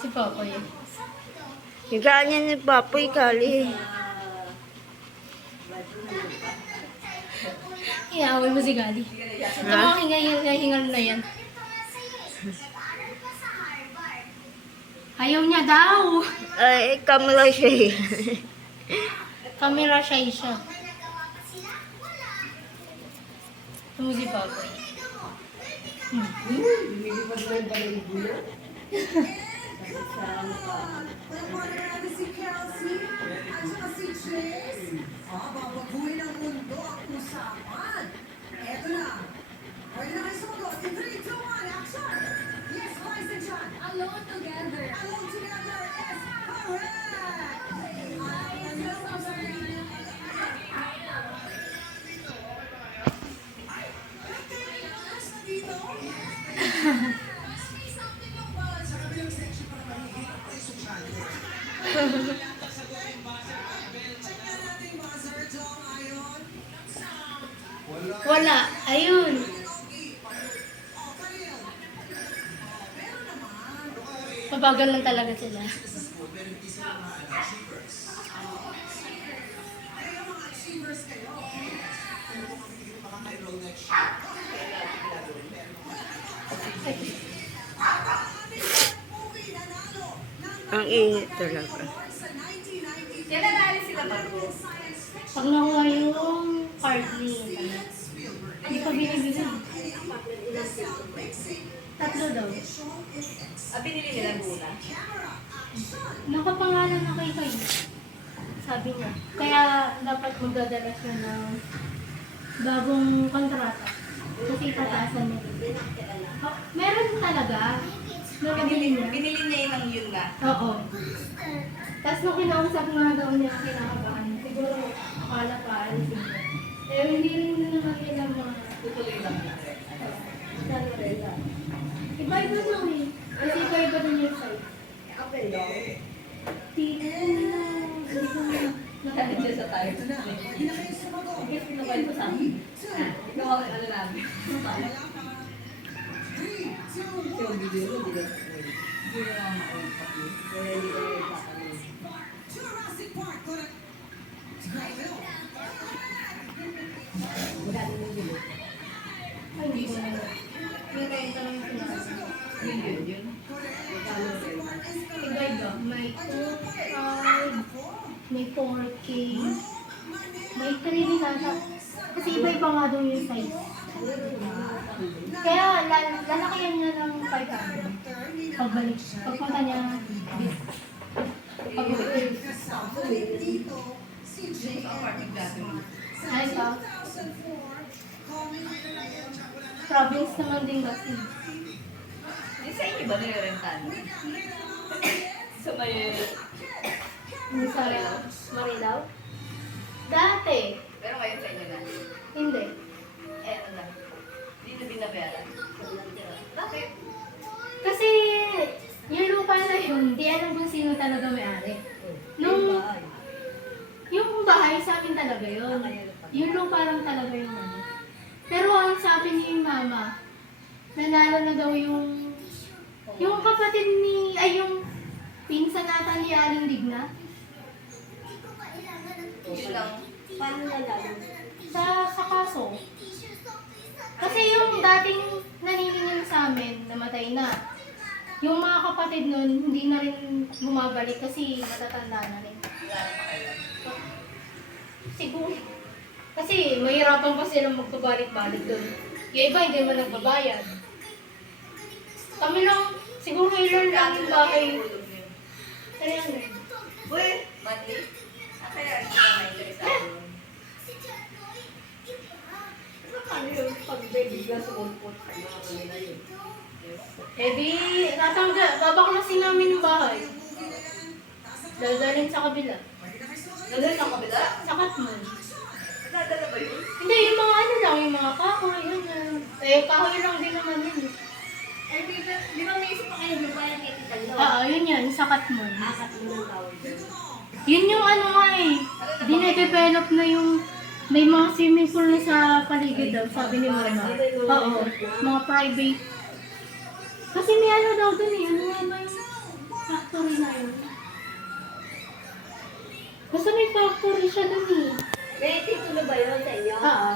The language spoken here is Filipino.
Si Popoy. Higaan niya ni Papoy, kali. Iaway mo si Gali. Ito mga hingal na yan. Ayaw niya daw. Ay, kamula siya eh. Camera shy siya. Ito mo si Popoy. Babaguhin ang mundo ang usapan. Eto na. Pwede na kayo sumagot. In 3, 2, 1, action! Yes, Liza John. Alone together. Alone together is correct! Wala. Ayun. Mabagal lang talaga sila. Ang init talaga. Yan na sila bago. Pag nakuha yung card ni hindi pa binibigay. Tatlo daw. Binili nila muna. Nakapangalan na kay kayo. Sabi niya. Kaya dapat magdadala siya ng bagong kontrata. Kasi pataasan niya. Oh, meron talaga. Nung nabili niya. Binili niya yung yun nga. Oo. Tapos nung kinausap nga daw niya, kinakabahan. Siguro akala pa, alisin niya. Eh, hindi rin na naman nila mga... Tutuloy lang. Iba-iba lang eh. Kasi iba-iba din yung site. Hindi ko na... Kahit siya sa tayo. Pwede na kayo sumagot. Guess kinukwento sa amin. Ikaw ang ano namin. 3, 2, 1. Yung video mo, hindi ka hindi mo naman makauntak yun. Kaya hindi ka nagkakaroon. Jurassic Park, correct. Magkano yung video? Ay, hindi ko na. Yung renta lang yung sinasabi. Yun. Magkano rin? Iba-iba. May 2.5, may 4K, may 3 din nasa. Kasi iba-iba nga daw yung size. Kaya lalakihan niya ng 500. Pagbalik. Pagpunta niya, pagbalik. Dito, si J.R. Ay, ito. Province naman din kasi. Yung sa inyo ba nire-rentahan? Sa may... Yung sa Marilao. Dati. Pero ngayon sa inyo na. Hindi. Eh, ano na? Hindi na binabayaran. Bakit? Kasi yung lupa na yun, di alam kung sino talaga may-ari. Nung yung bahay sa amin talaga yun. Yung lupa lang talaga yung ano. Pero ang sabi ni mama, nanalo na daw yung kapatid ni, ay yung pinsan nata ni Aling Digna. Yun lang. Paano nanalo? Sa kaso. Kasi yung dating naniningil sa amin, namatay na. Yung mga kapatid nun, hindi na rin bumabalik kasi matatanda na rin. Siguro. Kasi mahirapan pa silang magpabalik-balik doon. Yung iba hindi man nagbabayad. Kami lang, siguro ilan lang yung bahay. 300. Uy! Monthly? Kaya hindi ka ma-interesado yun. Ano yung pag-bigla sa ulpot? Ano na yun? Eh di, babaklasin namin yung bahay. Dadalhin sa kabila. Nandun ang kabila? Sa Katman. Nadala ba yun? Hindi, yung mga ano lang, yung mga kahoy, yun. Eh, kahoy lang din naman yun. Eh, di ba may isa pa kayo yung bayan kay Tita Lo? Oo, yun yan, sa Katman. Akat mo ng tawag dyan. Yun yung ano nga eh, dinedevelop na yung May mga swimming pool na sa paligid daw, sabi ni Mama. Oo, mga private. Kasi may ano daw dun eh, ano nga ba yung factory na yun? Basta may factory siya dun eh. May titulo ba yun sa inyo? Oo,